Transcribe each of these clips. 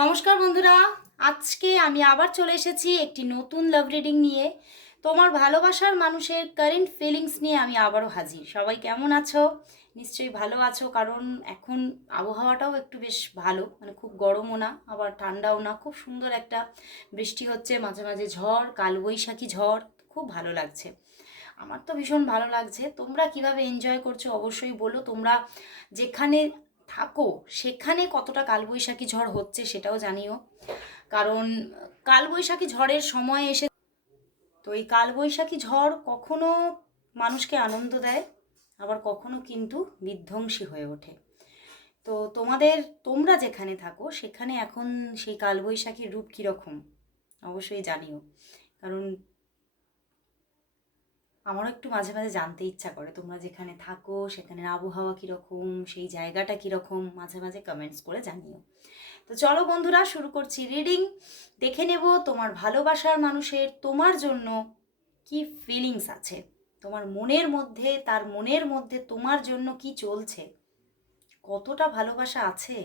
নমস্কার বন্ধুরা, আজকে আমি আবার চলে এসেছি একটি নতুন লাভ রিডিং নিয়ে। তোমার ভালোবাসার মানুষের কারেন্ট ফিলিংস নিয়ে আমি আবারও হাজির। সবাই কেমন আছো? নিশ্চয়ই ভালো আছো, কারণ এখন আবহাওয়াটাও একটু বেশ ভালো মানে খুব গরমও না, আবার ঠান্ডাও না, খুব সুন্দর একটা বৃষ্টি হচ্ছে, মাঝে মাঝে ঝড়, কালবৈশাখী ঝড়, খুব ভালো লাগছে। আমার তো ভীষণ ভালো লাগছে। তোমরা কীভাবে এনজয় করছ অবশ্যই বলো। তোমরা যেখানে থাকো, সেখানে কতটা কালবৈশাখী ঝড় হচ্ছে সেটাও জানিও। কারণ কালবৈশাখী ঝড়ের সময় এসে তো এই কালবৈশাখী ঝড় কখনো মানুষকে আনন্দ দেয়, আবার কখনো কিন্তু বিধ্বংসী হয়ে ওঠে। তো তোমাদের, তোমরা যেখানে থাকো, সেখানে এখন সেই কালবৈশাখীর রূপ কীরকম? অবশ্যই জানিও। কারণ আমারও একটু মাঝে মাঝে জানতে ইচ্ছা করে, তোমরা যেখানে থাকো, সেখানের আবহাওয়া কীরকম, সেই জায়গাটা কীরকম, মাঝে মাঝে কমেন্টস করে জানিও। তো চলো বন্ধুরা, শুরু করছি রিডিং দেখে নেব তোমার ভালোবাসার মানুষের তোমার জন্য কি ফিলিংস আছে। তোমার মনের মধ্যে, তার মনের মধ্যে তোমার জন্য কি চলছে? কতটা ভালোবাসা আছে?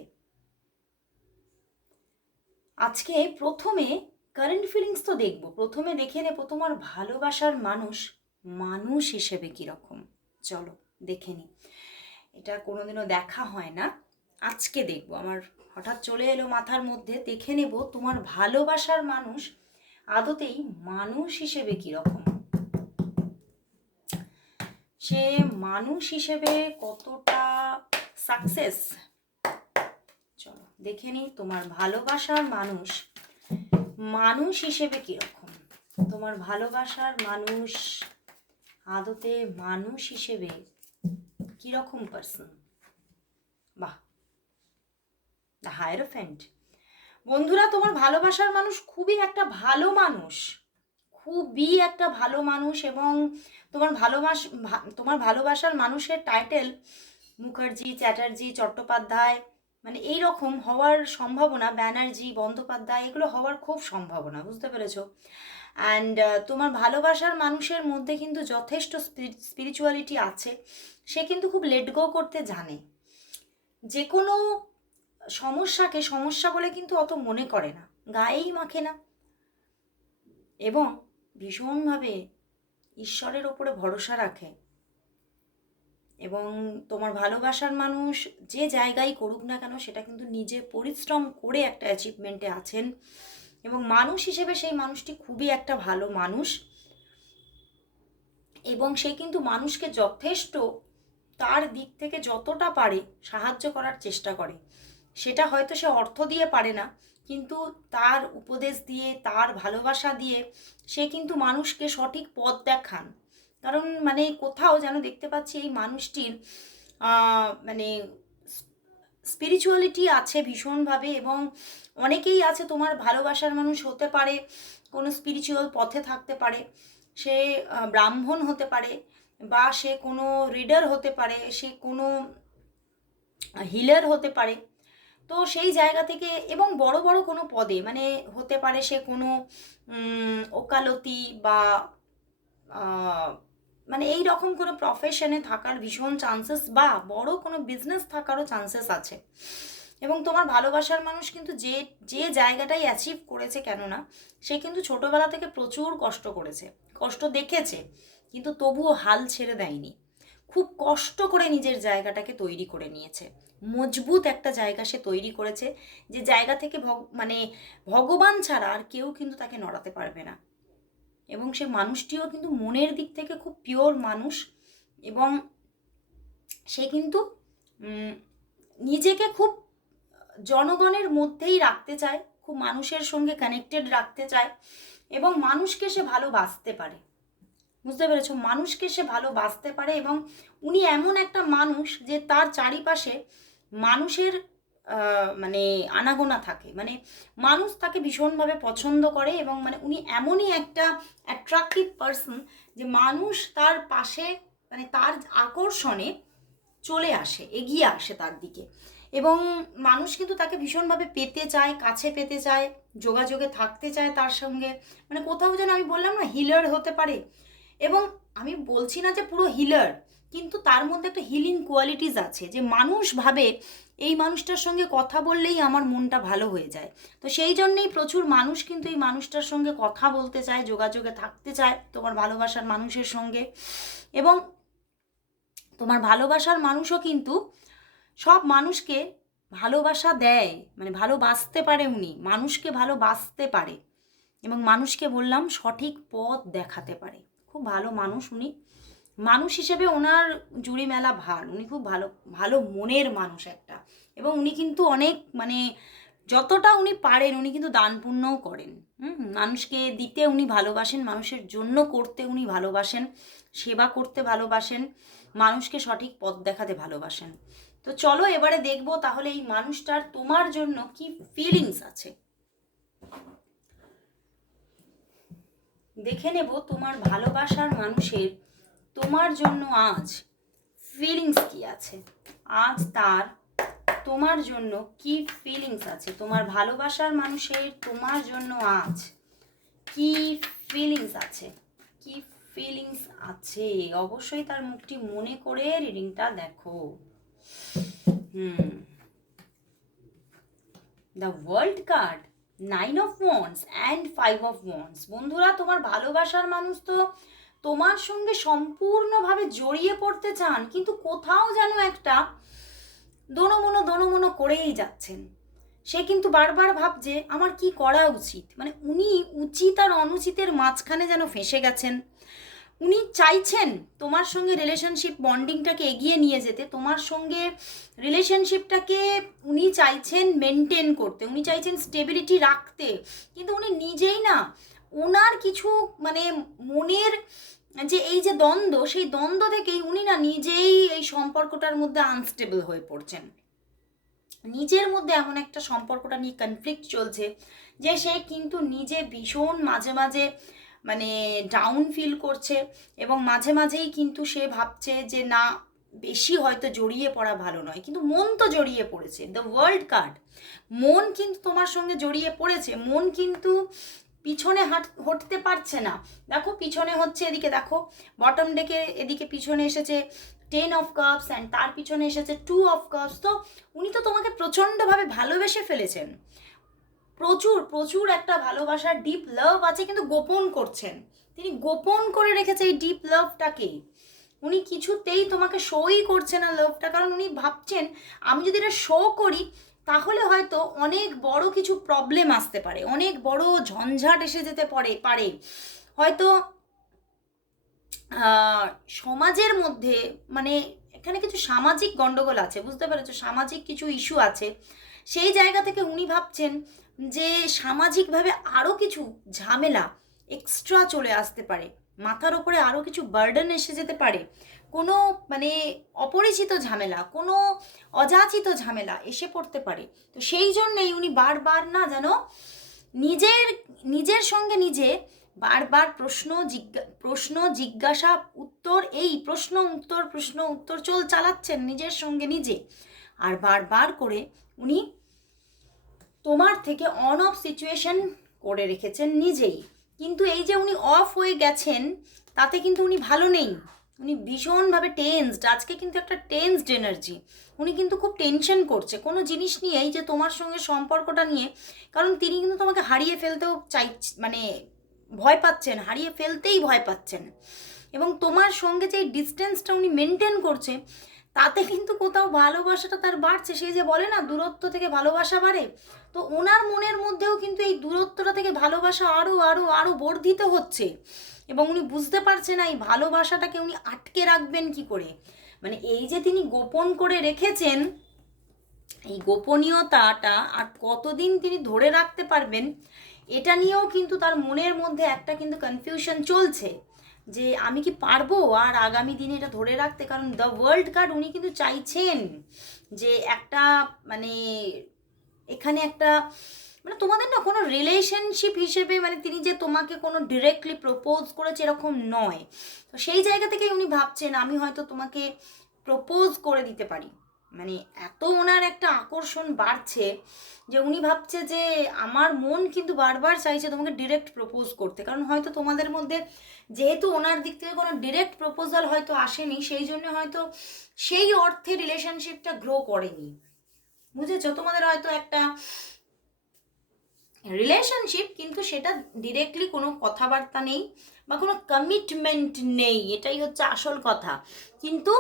আজকে প্রথমে কারেন্ট ফিলিংস তো দেখব। প্রথমে দেখে নেব তোমার ভালোবাসার মানুষ মানুষ হিসেবে কীরকম চলো, দেখে নিই এটা কোনোদিনও দেখা হয় না। আজকে দেখব। আমার হঠাৎ চলে এলো মাথার মধ্যে। দেখে নেব তোমার ভালোবাসার মানুষ আদতেই মানুষ হিসেবে কীরকম সে মানুষ হিসেবে কতটা সাকসেস চলো, দেখে নিই তোমার ভালোবাসার মানুষ মানুষ হিসেবে কীরকম তোমার ভালোবাসার মানুষ আদতে মানুষ হিসেবে কীরকম পার্সন বাহ দ্য হায়ারোফ্যান্ট বন্ধুরা, তোমার ভালোবাসার মানুষ খুবই একটা ভালো মানুষ। খুবই একটা ভালো মানুষ এবং তোমার ভালোবাস তোমার ভালোবাসার মানুষের টাইটেল মুখার্জি, চ্যাটার্জি, চট্টোপাধ্যায় মানে এই রকম হওয়ার সম্ভাবনা, ব্যানার্জি, বন্দ্যোপাধ্যায়, এগুলো হওয়ার খুব সম্ভাবনা, বুঝতে পেরেছ? অ্যান্ড তোমার ভালোবাসার মানুষের মধ্যে কিন্তু যথেষ্ট স্পিরিচুয়ালিটি আছে। সে কিন্তু খুব লেট গো করতে জানে। যে কোনো সমস্যাকে সমস্যা বলে কিন্তু অত মনে করে না। গায়েই মাখে না। এবং ভীষণভাবে ঈশ্বরের ওপরে ভরসা রাখে। এবং তোমার ভালোবাসার মানুষ যে জায়গায় করুক না কেন, সেটা কিন্তু নিজে পরিশ্রম করে একটা অ্যাচিভমেন্টে আছেন। এবং মানুষ হিসেবে সেই মানুষটি খুবই একটা ভালো মানুষ। এবং সে কিন্তু মানুষকে যথেষ্ট তার দিক থেকে যতটা পারে সাহায্য করার চেষ্টা করে। সেটা হয়তো সে অর্থ দিয়ে পারে না, কিন্তু তার উপদেশ দিয়ে, তার ভালোবাসা দিয়ে সে কিন্তু মানুষকে সঠিক পথ দেখান। কারণ মানে কোথাও যেন দেখতে পাচ্ছি এই মানুষটির মানে স্পিরিচুয়ালিটি আছে ভীষণভাবে এবং অনেকেই আছে তোমার ভালোবাসার মানুষ হতে পারে, কোনো স্পিরিচুয়াল পথে থাকতে পারে, সে ব্রাহ্মণ হতে পারে বা সে কোনো রিডার হতে পারে, সে কোনো হিলার হতে পারে। তো সেই জায়গা থেকে এবং বড় বড় কোনো পদে মানে হতে পারে সে কোনো ওকালতি বা মানে এই রকম কোনো প্রফেশনে থাকার ভীষণ চান্সেস বা বড় কোনো বিজনেস থাকারও চান্সেস আছে। এবং তোমার ভালোবাসার মানুষ কিন্তু যে যে জায়গাটাই অ্যাচিভ করেছে কেননা, সে কিন্তু ছোটবেলা থেকে প্রচুর কষ্ট করেছে, কষ্ট দেখেছে, কিন্তু তবুও হাল ছেড়ে দেয়নি। খুব কষ্ট করে নিজের জায়গাটাকে তৈরি করে নিয়েছে। মজবুত একটা জায়গা সে তৈরি করেছে, যে জায়গা থেকে ভগ- মানে ভগবান ছাড়া আর কেউ কিন্তু তাকে নড়াতে পারবে না। এবং সে মানুষটিও কিন্তু মনের দিক থেকে খুব পিওর মানুষ এবং সে কিন্তু নিজেকে খুব জনগণের মধ্যেই রাখতে চায়, খুব মানুষের সঙ্গে কানেক্টেড রাখতে চায় এবং মানুষকে সে ভালোবাসতে পারে। বুঝতে পেরেছ? মানুষকে সে ভালোবাসতে পারে এবং উনি এমন একটা মানুষ যে তার চারিপাশে মানুষের মানে আনাগোনা থাকে। মানে মানুষ তাকে ভীষণভাবে পছন্দ করে এবং মানে উনি এমনই একটা অ্যাট্রাকটিভ পার্সন যে মানুষ তার পাশে মানে তার আকর্ষণে চলে আসে, এগিয়ে আসে তার দিকে। এবং মানুষ কিন্তু তাকে ভীষণভাবে পেতে চায়, কাছে পেতে চায়, যোগাযোগে থাকতে চায় তার সঙ্গে। মানে কোথাও যেন আমি বললাম না হিলার হতে পারে। এবং আমি বলছি না যে পুরো হিলার কিন্তু তার মধ্যে একটা হিলিং কোয়ালিটিস আছে যে মানুষ ভাবে এই মানুষটার সঙ্গে কথা বললেই আমার মনটা ভালো হয়ে যায়। তো সেই জন্যেই প্রচুর মানুষ কিন্তু এই মানুষটার সঙ্গে কথা বলতে চায়, যোগাযোগে থাকতে চায় তোমার ভালোবাসার মানুষের সঙ্গে। এবং তোমার ভালোবাসার মানুষও কিন্তু সব মানুষকে ভালোবাসা দেয় মানে ভালোবাসতে পারে উনি, মানুষকে ভালোবাসতে পারে। এবং মানুষকে বললাম সঠিক পথ দেখাতে পারে। খুব ভালো মানুষ উনি। মানুষ হিসেবে ওনার জুড়ি মেলা ভার। উনি খুব ভালো ভালো মনের মানুষ একটা। এবং উনি কিন্তু অনেক মানে যতটা উনি পারেন উনি কিন্তু দান করেন। হুম, মানুষকে দিতে উনি ভালোবাসেন, মানুষের জন্য করতে উনি ভালোবাসেন, সেবা করতে ভালোবাসেন, মানুষকে সঠিক পথ দেখাতে ভালোবাসেন। তো চলো এবারে দেখব তাহলে এই মানুষটার তোমার জন্য কি ফিলিংস আছে। দেখে নেব তোমার ভালোবাসার মানুষের তোমার জন্য আজ ফিলিংস কি আছে? আজ তার তোমার জন্য কি ফিলিংস আছে? তোমার ভালোবাসার মানুষের তোমার জন্য আজ কি ফিলিংস আছে? কি ফিলিংস আছে? অবশ্যই তার মুখটি মনে করে রিডিংটা দেখো। হুম। The world card nine of wands and five of wands বন্ধুরা, তোমার ভালোবাসার মানুষ তো তোমার সঙ্গে সম্পূর্ণভাবে জড়িয়ে পড়তে চান, কিন্তু কোথাও যেন একটা দোনমনো দোনমনো করেই যাচ্ছেন। সে কিন্তু বারবার ভাবছে, আমার কি করা উচিত? মানে উনি উচিত আর অনুচিতের মাঝখানে যেন ফেঁসে গেছেন। উনি চাইছেন তোমার সঙ্গে রিলেশনশিপ বন্ডিংটাকে এগিয়ে নিয়ে যেতে। তোমার সঙ্গে রিলেশনশিপটাকে উনি চাইছেন মেনটেন করতে, উনি চাইছেন স্টেবিলিটি রাখতে। কিন্তু উনি নিজেই না ওনার কিছু মানে মনের যে এই যে দ্বন্দ্ব, সেই দ্বন্দ্ব থেকেই উনি না নিজেই এই সম্পর্কটার মধ্যে আনস্টেবল হয়ে পড়ছেন। নিজের মধ্যে এমন একটা সম্পর্কটা নিয়ে কনফ্লিক্ট চলছে যে সে কিন্তু নিজে ভীষণ মাঝে মাঝে মানে ডাউন ফিল করছে এবং মাঝে মাঝেই কিন্তু সে ভাবছে যে না, বেশি হয়তো জড়িয়ে পড়া ভালো নয়। কিন্তু মন তো জড়িয়ে পড়েছে দ্য ওয়ার্ল্ড কার্ড মন কিন্তু তোমার সঙ্গে জড়িয়ে পড়েছে, মন কিন্তু পিছনে হাঁট, হটতে পারছে না। দেখো, পিছনে হচ্ছে এদিকে, দেখো বটম ডেকে এদিকে পিছনে এসেছে টেন অফ কাপস অ্যান্ড তার পিছনে এসেছে টু অফ কাপস তো উনি তো তোমাকে প্রচণ্ডভাবে ভালোবেসে ফেলেছেন। প্রচুর প্রচুর একটা ভালোবাসার ডিপ লাভ আছে, কিন্তু গোপন করছেন। তিনি গোপন করে রেখেছে এই ডিপ লাভটাকে উনি কিছুতেই তোমাকে শোই করছে না লাভটা কারণ উনি ভাবছেন, আমি যদি এটা শো করি তাহলে হয়তো অনেক বড় কিছু প্রবলেম আসতে পারে, অনেক বড় ঝঞ্ঝাট এসে যেতে পারে পারে। হয়তো সমাজের মধ্যে মানে এখানে কিছু সামাজিক গন্ডগোল আছে, বুঝতে পেরেছ? সামাজিক কিছু ইস্যু আছে। সেই জায়গা থেকে উনি ভাবছেন যে সামাজিকভাবে আরও কিছু ঝামেলা এক্সট্রা চলে আসতে পারে। মাথার ওপরে আরও কিছু বার্ডেন এসে যেতে পারে। কোনো মানে অপরিচিত ঝামেলা, কোনো অযাচিত ঝামেলা এসে পড়তে পারে। তো সেই জন্যেই উনি বারবার না যেন নিজের নিজের সঙ্গে নিজে বারবার প্রশ্ন জিজ্ঞা, প্রশ্ন জিজ্ঞাসা উত্তর, এই প্রশ্ন উত্তর প্রশ্ন উত্তর চল চালাচ্ছেন নিজের সঙ্গে নিজে। আর বারবার করে উনি তোমার থেকে অন অফ সিচুয়েশন করে রেখেছেন নিজেই। কিন্তু এই যে উনি অফ হয়ে গেছেন, তাতে কিন্তু উনি ভালো নেই। উনি ভীষণভাবে টেন্সড আজকে কিন্তু একটা টেন্সড এনার্জি উনি কিন্তু খুব টেনশন করছে। কোনো জিনিস নিয়ে এই যে তোমার সঙ্গে সম্পর্কটা নিয়ে, কারণ তিনি কিন্তু তোমাকে হারিয়ে ফেলতেও চাই মানে ভয় পাচ্ছেন, হারিয়ে ফেলতেই ভয় পাচ্ছেন। এবং তোমার সঙ্গে যে ডিস্টেন্সটা উনি মেনটেন করছে, তাতে কিন্তু কোথাও ভালোবাসাটা তার বাড়ছে। সে যে বলে না, দূরত্ব থেকে ভালোবাসা বাড়ে, তো ওনার মনের মধ্যেও কিন্তু এই দূরত্বটা থেকে ভালোবাসা আরও আরও আরও বর্ধিত হচ্ছে। এবং উনি বুঝতে পারছেন না এই ভালোবাসাটাকে উনি আটকে রাখবেন কি করে। মানে এই যে তিনি গোপন করে রেখেছেন, এই গোপনীয়তাটা আর কতদিন তিনি ধরে রাখতে পারবেন, এটা নিয়েও কিন্তু তার মনের মধ্যে একটা কিন্তু কনফিউশন চলছে যে আমি কি পারব আর আগামী দিনে এটা ধরে রাখতে? কারণ দ্য ওয়ার্ল্ড কার্ড উনি কিন্তু চাইছেন যে একটা মানে এখানে একটা মানে তোমাদের না কোনো রিলেশনশিপ হিসেবে মানে তিনি যে তোমাকে কোনো ডিরেক্টলি প্রপোজ করেছে এরকম নয়। তো সেই জায়গা থেকেই উনি ভাবছেন, আমি হয়তো তোমাকে প্রপোজ করে দিতে পারি। মানে এত ওনার একটা আকর্ষণ বাড়ছে যে উনি ভাবছে যে আমার মন কিন্তু বারবার চাইছে তোমাকে ডিরেক্ট প্রপোজ করতে। কারণ হয়তো তোমাদের মধ্যে যেহেতু ওনার দিক থেকে কোনো ডিরেক্ট প্রপোজাল হয়তো আসেনি, সেই জন্য হয়তো সেই অর্থে রিলেশনশিপটা গ্রো করেনি। বুঝেছ? তোমাদের হয়তো একটা রিলেশনশিপ কিন্তু সেটা ডিরেক্টলি কোনো কথাবার্তা নেই বা কোনো কমিটমেন্ট নেই, এটাই হচ্ছে আসল কথা। কিন্তু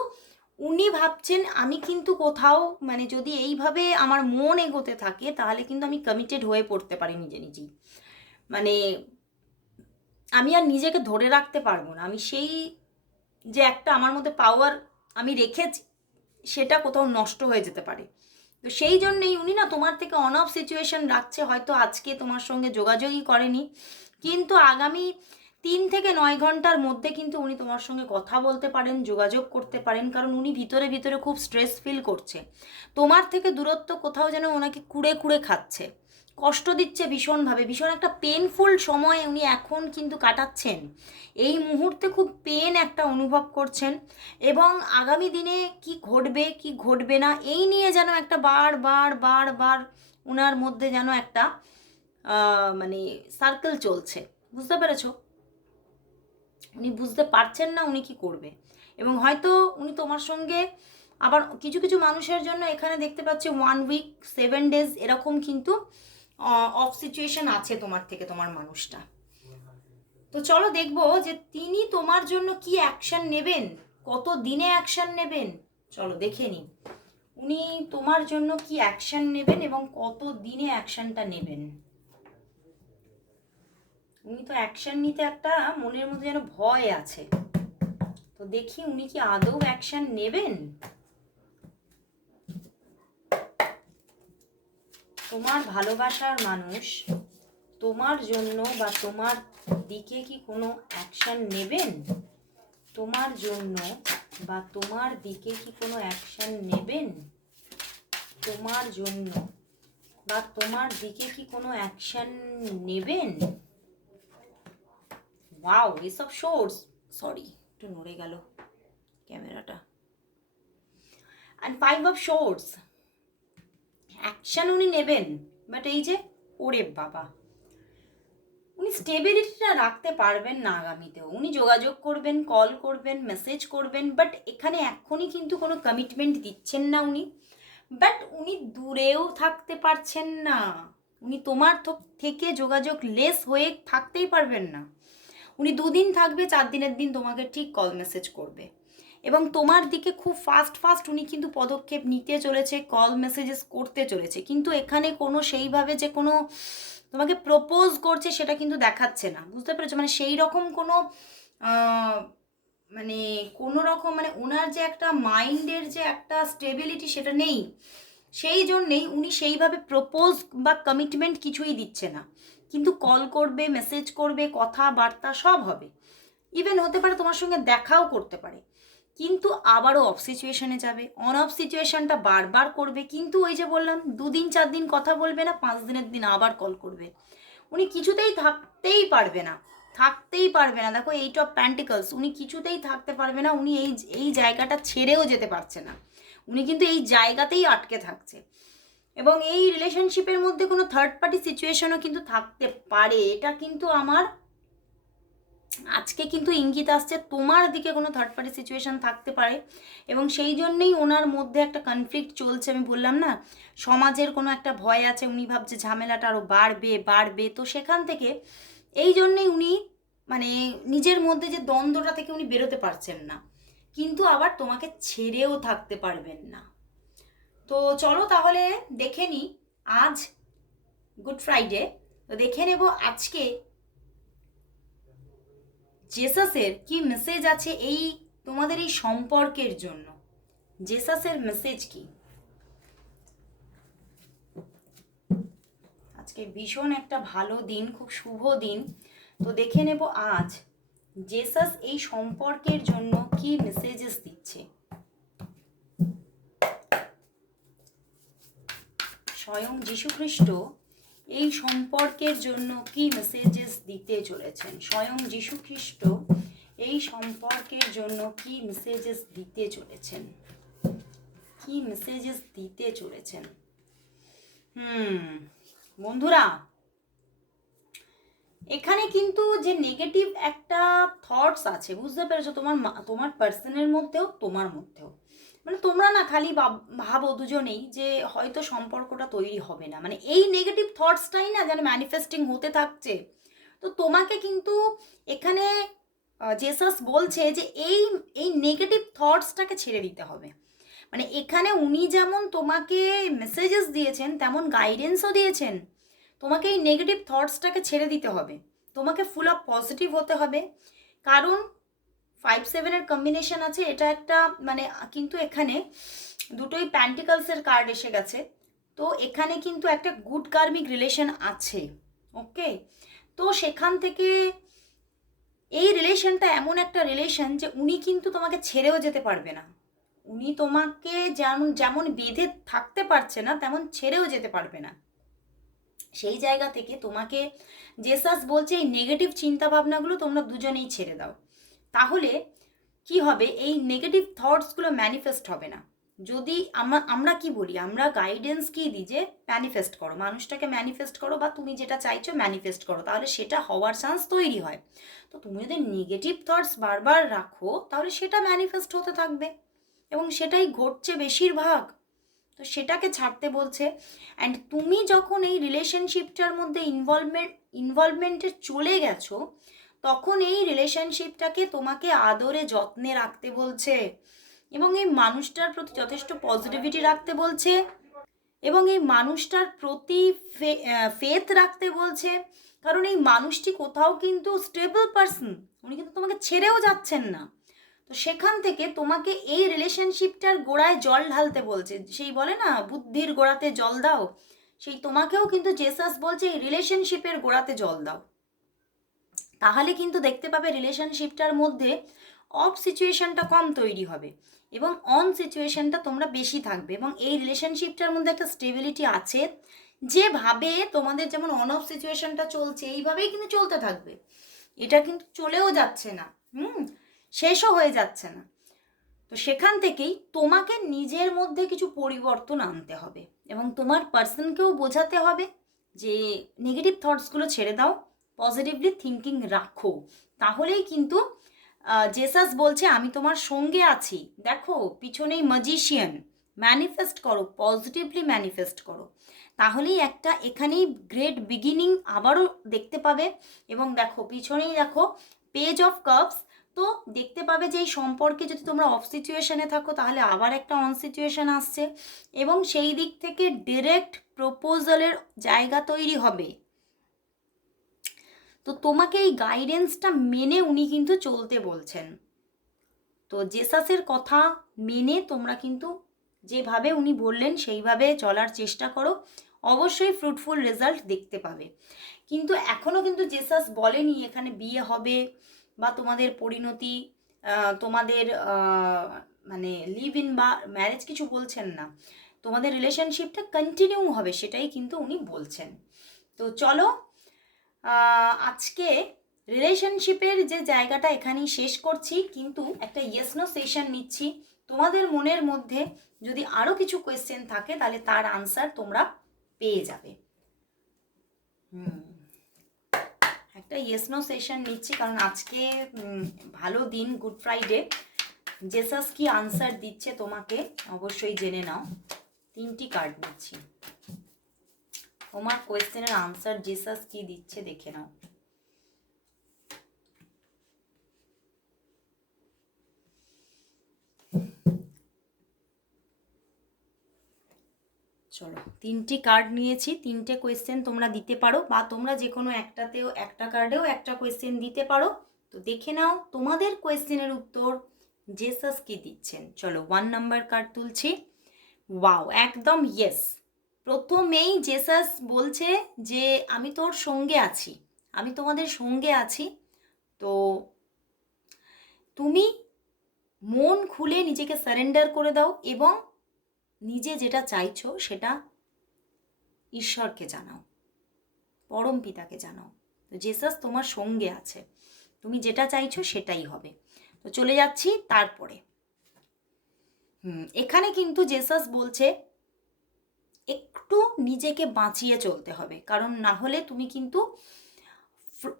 উনি ভাবছেন, আমি কিন্তু কোথাও মানে যদি এইভাবে আমার মন এগোতে থাকে, তাহলে কিন্তু আমি কমিটেড হয়ে পড়তে পারি নিজে নিজেই। মানে আমি আর নিজেকে ধরে রাখতে পারব না। আমি সেই যে একটা আমার মধ্যে পাওয়ার আমি রেখেছি, সেটা কোথাও নষ্ট হয়ে যেতে পারে। তো সেই জন্যেই উনি না তোমার থেকে অন অফ সিচুয়েশন রাখছে, হয়তো আজকে তোমার সঙ্গে যোগাযোগই করেনি। কিন্তু আগামী তিন থেকে নয় ঘণ্টার মধ্যে কিন্তু উনি তোমার সঙ্গে কথা বলতে পারেন, যোগাযোগ করতে পারেন, কারণ উনি ভিতরে ভিতরে খুব স্ট্রেস ফিল করছে। তোমার থেকে দূরত্ব কোথাও যেন ওনাকে কুড়ে কুড়ে খাচ্ছে। কষ্ট দিচ্ছে ভীষণভাবে, ভীষণ একটা পেনফুল সময় উনি এখন কিন্তু কাটাচ্ছেন। এই মুহূর্তে খুব পেন একটা অনুভব করছেন এবং আগামী দিনে কি ঘটবে কি ঘটবে না, এই নিয়ে যেন একটা বার বার বার বার ওনার মধ্যে যেন একটা মানে সার্কেল চলছে। বুঝতে পেরেছ? উনি বুঝতে পারছেন না উনি কি করবে। এবং হয়তো উনি তোমার সঙ্গে আবার কিছু কিছু মানুষের জন্য এখানে দেখতে পাচ্ছি ওয়ান উইক সেভেন ডেজ এরকম কিন্তু অফ সিচুয়েশন আছে তোমার থেকে, তোমার মানুষটা। তো চলো দেখব যে তিনি তোমার জন্য কি অ্যাকশন নেবেন, কত দিনে অ্যাকশন নেবেন। চলো দেখে নিন উনি তোমার জন্য কি অ্যাকশন নেবেন এবং কত দিনে অ্যাকশনটা নেবেন। উনি তো অ্যাকশন নিতে একটা মনের মধ্যে যেন ভয় আছে। তো দেখি উনি কি আদৌ অ্যাকশন নেবেন? তোমার ভালোবাসার মানুষ, তোমার জন্য বা তোমার দিকে কি কোনো অ্যাকশন নেবেন? তোমার জন্য বা তোমার দিকে কি কোনো অ্যাকশন নেবেন? তোমার জন্য বা তোমার দিকে কি কোনো অ্যাকশন নেবেন? ওয়াও এসব শোর্স সরি একটু নড়ে গেল ক্যামেরাটা। And five of swords action উনি নেবেন বাট এই যে ওরে বাবা। উনি স্টেবিলিটিটা রাখতে পারবেন না আগামীতেও। উনি যোগাযোগ করবেন কল করবেন মেসেজ করবেন বাট এখানে এখনই কিন্তু কোনো কমিটমেন্ট দিচ্ছেন না উনি। বাট উনি দূরেও থাকতে পারছেন না। উনি তোমার থেকে যোগাযোগ লেস হয়ে থাকতেই পারবেন না। উনি দুদিন থাকবে, চার দিনের দিন তোমাকে ঠিক কল মেসেজ করবে। এবং তোমার দিকে খুব ফাস্ট ফাস্ট উনি কিন্তু পদক্ষেপ নিতে চলেছে কল মেসেজেস করতে চলেছে। কিন্তু এখানে কোনো সেইভাবে যে কোনো তোমাকে প্রপোজ করছে সেটা কিন্তু দেখাচ্ছে না। বুঝতে পেরেছ? মানে সেই রকম কোনো মানে কোনো রকম মানে ওনার যে একটা মাইন্ডের যে একটা স্টেবিলিটি সেটা নেই। সেই জন্যেই উনি সেইভাবে প্রপোজ বা কমিটমেন্ট কিছুই দিচ্ছে না। কিন্তু কল করবে মেসেজ করবে, কথাবার্তা সব হবে। ইভেন হতে পারে তোমার সঙ্গে দেখাও করতে পারে। কিন্তু আবারও অফ সিচুয়েশনে যাবে। অন অফ সিচুয়েশনটা বারবার করবে। কিন্তু ওই যে বললাম, দুদিন, চার দিন কথা বলবে না, পাঁচ দিনের দিন আবার কল করবে। উনি কিছুতেই থাকতেই পারবে না। থাকতেই পারবে না। দেখো এইট অফ প্যান্টিকলস উনি কিছুতেই থাকতে পারবে না। উনি এই এই জায়গাটা ছেড়েও যেতে পারছে না। উনি কিন্তু এই জায়গাতেই আটকে থাকছে। এবং এই রিলেশনশিপের মধ্যে কোনো থার্ড পার্টি সিচুয়েশনও কিন্তু থাকতে পারে। এটা কিন্তু আমার আজকে কিন্তু ইঙ্গিত আসছে তোমার দিকে কোনো থার্ড পার্টি সিচুয়েশন থাকতে পারে এবং সেই জন্যেই ওনার মধ্যে একটা কনফ্লিক্ট চলছে, আমি বললাম না? সমাজের কোনো একটা ভয় আছে, উনি ভাবছে ঝামেলাটা আরও বাড়বে বাড়বে। তো সেখান থেকে এই জন্যেই উনি মানে নিজের মধ্যে যে দ্বন্দ্বটা থেকে উনি বেরোতে পারছেন না। কিন্তু আবার তোমাকে ছেড়েও থাকতে পারবেন না। তো চলো তাহলে দেখে নিই আজ গুড ফ্রাইডে তো দেখে নেব আজকে জেসাসের কি মেসেজ আছে এই তোমাদের এই সম্পর্কের জন্য? জেসাসের মেসেজ কি? আজকে ভীষণ একটা ভালো দিন, খুব শুভ দিন। তো দেখে নেব আজ জেসাস এই সম্পর্কের জন্য কি মেসেজেস দিচ্ছে। স্বয়ং যীশুখ্রিস্ট এই সম্পর্কের জন্য কি মেসেজেস দিতে চলেছেন? স্বয়ং যীশুখ্রিস্ট এই সম্পর্কের জন্য কি মেসেজেস দিতে চলেছেন? কি মেসেজেস দিতে চলেছেন? হুম, বন্ধুরা, এখানে কিন্তু যে নেগেটিভ একটা থটস আছে, বুঝতে পেরেছ? তোমার তোমার পার্সনের মধ্যেও, তোমার মধ্যেও। মানে তোমরা না খালি ভাব- দুজনেই যে হয়তো সম্পর্কটা তৈরি হবে না। মানে এই নেগেটিভ থটসটাই না যেন ম্যানিফেস্টিং হতে থাকছে। তো তোমাকে কিন্তু এখানে জেসাস বলছে যে এই এই নেগেটিভ থটসটাকে ছেড়ে দিতে হবে। মানে এখানে উনি যেমন তোমাকে মেসেজেস দিয়েছেন, তেমন গাইডেন্সও দিয়েছেন। তোমাকে এই নেগেটিভ থটসটাকে ছেড়ে দিতে হবে। তোমাকে ফুল অফ পজিটিভ হতে হবে। কারণ ফাইভ সেভেনের কম্বিনেশন আছে, এটা একটা মানে কিন্তু এখানে দুটোই প্যান্টিকালসের কার্ড এসে গেছে। তো এখানে কিন্তু একটা গুড কার্মিক রিলেশন আছে ওকে তো সেখান থেকে এই রিলেশনটা এমন একটা রিলেশন যে উনি কিন্তু তোমাকে ছেড়েও যেতে পারবে না। উনি তোমাকে যেমন যেমন বেঁধে থাকতে পারছে না, তেমন ছেড়েও যেতে পারবে না। সেই জায়গা থেকে তোমাকে জেসাস বলছে এই নেগেটিভ চিন্তাভাবনাগুলো তোমরা দুজনেই ছেড়ে দাও। তাহলে কি হবে? এই নেগেটিভ থটসগুলো ম্যানিফেস্ট হবে না। যদি আমরা আমরা কি বলি? আমরা গাইডেন্স কি দিই যে ম্যানিফেস্ট করো? মানুষটাকে ম্যানিফেস্ট করো বা তুমি যেটা চাইছো ম্যানিফেস্ট করো। তাহলে সেটা হওয়ার চান্স তৈরি হয়। তো তুমি যদি নেগেটিভ থটস বারবার রাখো, তাহলে সেটা ম্যানিফেস্ট হতে থাকবে। এবং সেটাই ঘটছে বেশিরভাগ। তো সেটাকে ছাড়তে বলছে। অ্যান্ড তুমি যখন এই রিলেশনশিপটার মধ্যে ইনভলভমেন্ট ইনভলভমেন্টে চলে গেছো তখন এই রিলেশনশিপটাকে তোমাকে আদরে যত্নে রাখতে বলছে এবং এই মানুষটার প্রতি যথেষ্ট পজিটিভিটি রাখতে বলছে এবং এই মানুষটার প্রতি ফেথ রাখতে বলছে। কারণ এই মানুষটি কোথাও কিন্তু স্টেবল পারসন উনি কিন্তু তোমাকে ছেড়েও যাচ্ছেন না। তো সেখান থেকে তোমাকে এই রিলেশনশিপটার গোড়ায় জল ঢালতে বলছে। সেই বলে না, বুদ্ধির গোড়াতে জল দাও। সেই তোমাকেও কিন্তু জেসাস বলছে, এই রিলেশনশিপের গোড়াতে জল দাও। তাহলে কিন্তু দেখতে পাবে রিলেশনশিপটার মধ্যে অফ সিচুয়েশনটা কম তৈরি হবে এবং অন সিচুয়েশনটা তোমরা বেশি থাকবে এবং এই রিলেশনশিপটার মধ্যে একটা স্টেবিলিটি আছে যেভাবে তোমাদের যেমন অন অফ সিচুয়েশনটা চলছে, এইভাবেই কিন্তু চলতে থাকবে। এটা কিন্তু চলেও যাচ্ছে না, হুম? শেষও হয়ে যাচ্ছে না। তো সেখান থেকেই তোমাকে নিজের মধ্যে কিছু পরিবর্তন আনতে হবে এবং তোমার পার্সনকেও বোঝাতে হবে যে নেগেটিভ থটসগুলো ছেড়ে দাও। পজিটিভলি থিঙ্কিং রাখো। তাহলেই কিন্তু জেসাস বলছে, আমি তোমার সঙ্গে আছি। দেখো, পিছনেই ম্যাজিশিয়ান ম্যানিফেস্ট করো পজিটিভলি ম্যানিফেস্ট করো। তাহলেই একটা এখানেই গ্রেট বিগিনিং আবারও দেখতে পাবে। এবং দেখো, পিছনেই দেখো পেজ অফ কাপস তো দেখতে পাবে যে এই সম্পর্কে যদি তোমরা অফ সিচুয়েশানে থাকো, তাহলে আবার একটা অন সিচুয়েশন আসছে। এবং সেই দিক থেকে ডিরেক্ট প্রপোজালের জায়গা তৈরি হবে। তো তোমাকে এই গাইডেন্সটা মেনে উনি কিন্তু চলতে বলছেন। তো জেসাসের কথা মেনে তোমরা কিন্তু যেভাবে উনি বললেন সেইভাবে চলার চেষ্টা করো, অবশ্যই ফ্রুটফুল রেজাল্ট দেখতে পাবে। কিন্তু এখনও কিন্তু জেসাস বলেনি এখানে বিয়ে হবে বা তোমাদের পরিণতি তোমাদের মানে লিভ ইন বা ম্যারেজ কিছু বলছেন না। তোমাদের রিলেশনশিপটা কন্টিনিউ হবে সেটাই কিন্তু উনি বলছেন। তো চলো আজকে রিলেশনশিপের যে জায়গাটা এখানেই শেষ করছি, কিন্তু একটা ইয়েস নো সেশন নিচ্ছি। তোমাদের মনের মধ্যে যদি আরও কিছু কোয়েশ্চেন থাকে, তাহলে তার আনসার তোমরা পেয়ে যাবে। একটা ইয়েস নো সেশন নিচ্ছি, কারণ আজকে ভালো দিন গুড ফ্রাইডে জেসাস কি আনসার দিচ্ছে তোমাকে, অবশ্যই জেনে নাও। তিনটি কার্ড নিচ্ছি। তোমার কোয়েশ্চেনের আনসার জেসাস কি দিচ্ছে দেখে নাও চলো, তিনটি কার্ড নিয়েছি, তিনটে কোয়েশ্চেন তোমরা দিতে পারো, বা তোমরা যে কোনো একটাতেও, একটা কার্ডেও একটা কোয়েশ্চেন দিতে পারো। তো দেখে নাও তোমাদের কোয়েশ্চেনের উত্তর জেসাস কি দিচ্ছেন? চলো ওয়ান নাম্বার কার্ড তুলছি। ওয়াও একদম ইয়েস প্রথমেই জেসাস বলছে যে, আমি তোর সঙ্গে আছি। আমি তোমাদের সঙ্গে আছি। তো তুমি মন খুলে নিজেকে সারেন্ডার করে দাও এবং নিজে যেটা চাইছো সেটা ঈশ্বরকে জানাও। পরম পিতাকে জানাও। তো জেসাস তোমার সঙ্গে আছে। তুমি যেটা চাইছো সেটাই হবে। তো চলে যাচ্ছি তারপরে। হুম, এখানে কিন্তু জেসাস বলছে একটু নিজেকে বাঁচিয়ে চলতে হবে। কারণ না হলে তুমি কিন্তু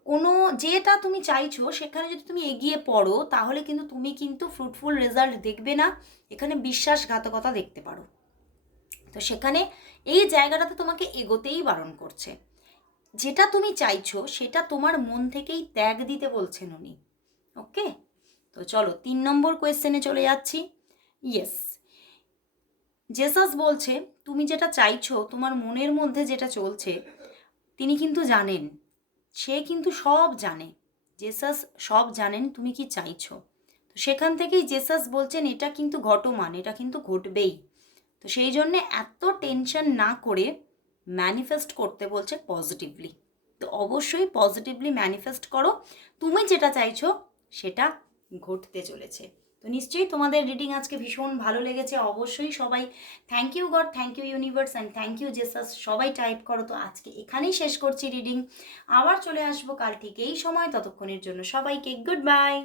কোনো যেটা তুমি চাইছো সেখানে যদি তুমি এগিয়ে পড়ো, তাহলে কিন্তু তুমি কিন্তু ফ্রুটফুল রেজাল্ট দেখবে না। এখানে বিশ্বাসঘাতকতা দেখতে পারো। তো সেখানে এই জায়গাটাতে তোমাকে এগোতেই বারণ করছে। যেটা তুমি চাইছো সেটা তোমার মন থেকেই ত্যাগ দিতে বলছেন উনি। ওকে? তো চলো, তিন নম্বর কোয়েশ্চেনে চলে যাচ্ছি। ইয়েস জেসাস বলছে, তুমি যেটা চাইছো, তোমার মনের মধ্যে যেটা চলছে, তিনি কিন্তু জানেন। সে কিন্তু সব জানে। জেসাস সব জানেন, তুমি কি চাইছো? তো সেখান থেকেই জেসাস বলছেন, এটা কিন্তু ঘটমান, এটা কিন্তু ঘটবেই। তো সেই জন্যে এত টেনশন না করে ম্যানিফেস্ট করতে বলছে পজিটিভলি। তো অবশ্যই পজিটিভলি ম্যানিফেস্ট করো। তুমি যেটা চাইছো, সেটা ঘটতে চলেছে। তো নিশ্চয়ই তোমাদের রিডিং আজকে ভীষণ ভালো লেগেছে। অবশ্যই সবাই thank you God thank you universe and thank you Jesus সবাই টাইপ করো। তো আজকে এখানেই শেষ করছি রিডিং আবার চলে আসব কাল ঠিক এই সময়, ততক্ষণের জন্য সবাইকে গুড বাই